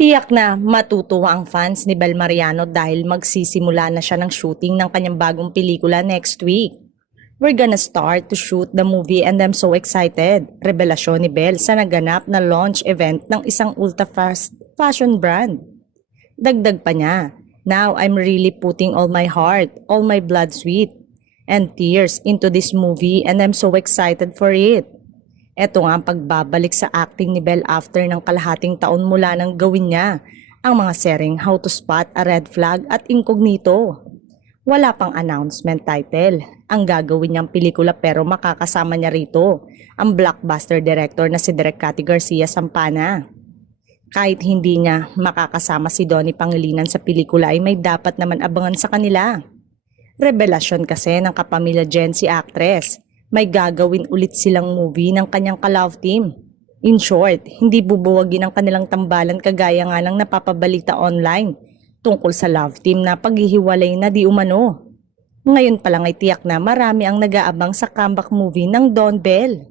Tiyak na matutuwa ang fans ni Bel Mariano dahil magsisimula na siya ng shooting ng kanyang bagong pelikula next week. We're gonna start to shoot the movie and I'm so excited. Revelasyon ni Bel sa naganap na launch event ng isang ultra fast fashion brand. Dagdag pa niya, now I'm really putting all my heart, all my blood sweat, and tears into this movie and I'm so excited for it. Ito nga ang pagbabalik sa acting ni Belle after ng kalahating taon mula nang gawin niya ang mga sering How to Spot a Red Flag at Incognito. Wala pang announcement title ang gagawin niyang pelikula pero makakasama niya rito ang blockbuster director na si Direk Cathy Garcia Sampana. Kahit hindi niya makakasama si Donnie Pangilinan sa pelikula ay may dapat naman abangan sa kanila. Revelasyon kasi ng kapamilya Gen si actress. May gagawin ulit silang movie ng kanyang ka-love team. In short, hindi bubuwagin ang kanilang tambalan kagaya nga ng napapabalita online tungkol sa love team na paghihiwalay na di umano. Ngayon pa lang ay tiyak na marami ang nag-aabang sa comeback movie ng Don Bell.